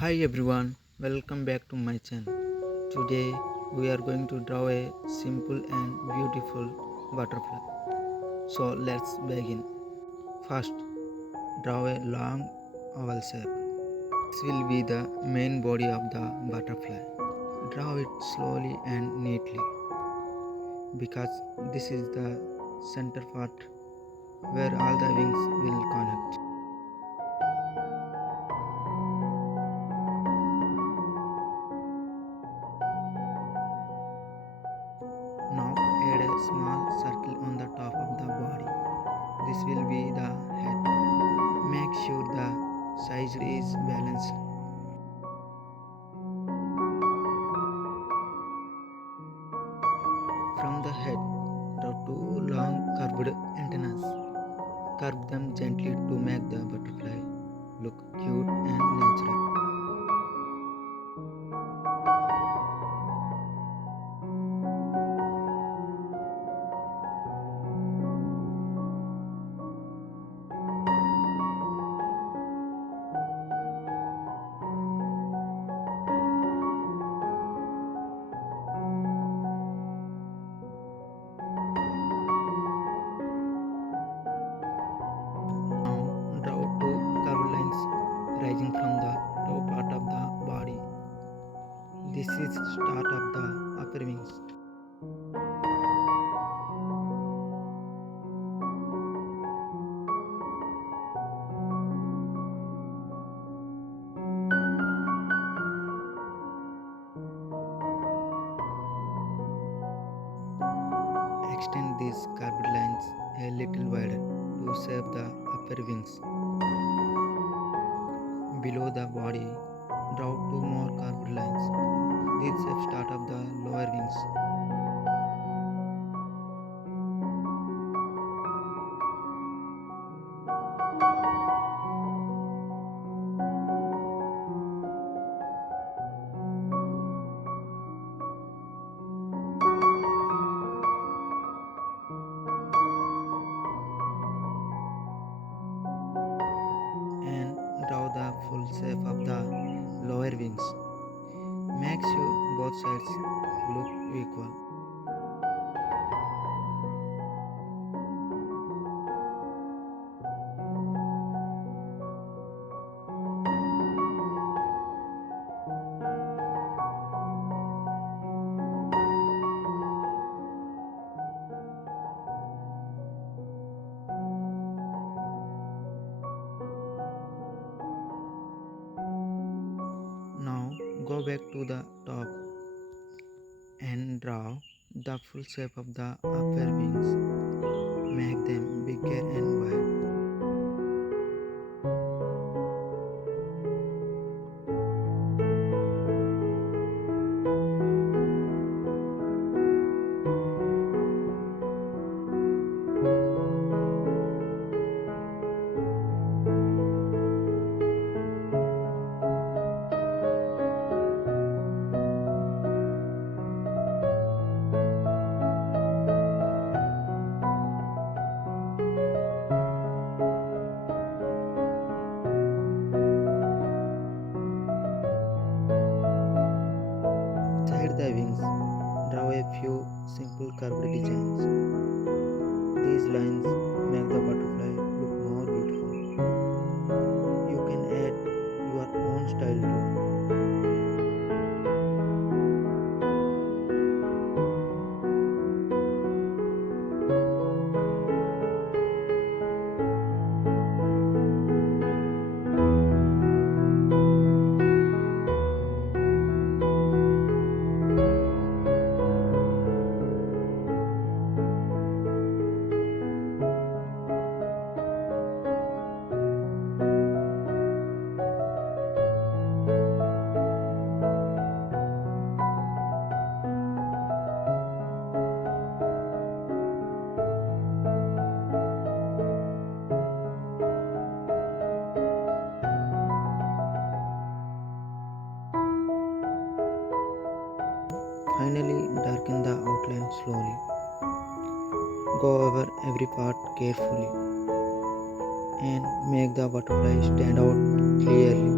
Hi everyone, welcome back to my channel. Today we are going to draw a simple and beautiful butterfly. So let's begin. First, draw a long oval shape. This will be the main body of the butterfly. Draw it slowly and neatly because this is the center part where all the wings will connect. Now add a small circle on the top of the body. This will be the head. Make sure the size is balanced. From the head, draw two long curved antennas. Curve them gently to make the butterfly look cute and natural. Now draw two curved lines rising from the top part of the body. This is start of the upper wings. Extend these curved lines a little wider to shape the upper wings. Below the body, draw two more curved lines. These shape start of the lower wings. And draw the full shape of the lower wings. Make sure both sides look equal. Now go back to the top and draw the full shape of the upper wings. Make them bigger and wide. Inside the wings, draw a few simple curved designs. These lines make the butterfly look more beautiful. You can add your own style too. Finally, darken the outline slowly. Go over every part carefully and make the butterfly stand out clearly.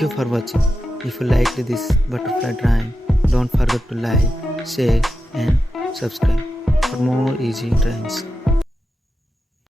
Thank you for watching. If you liked this butterfly drawing, don't forget to like, share and subscribe for more easy drawings.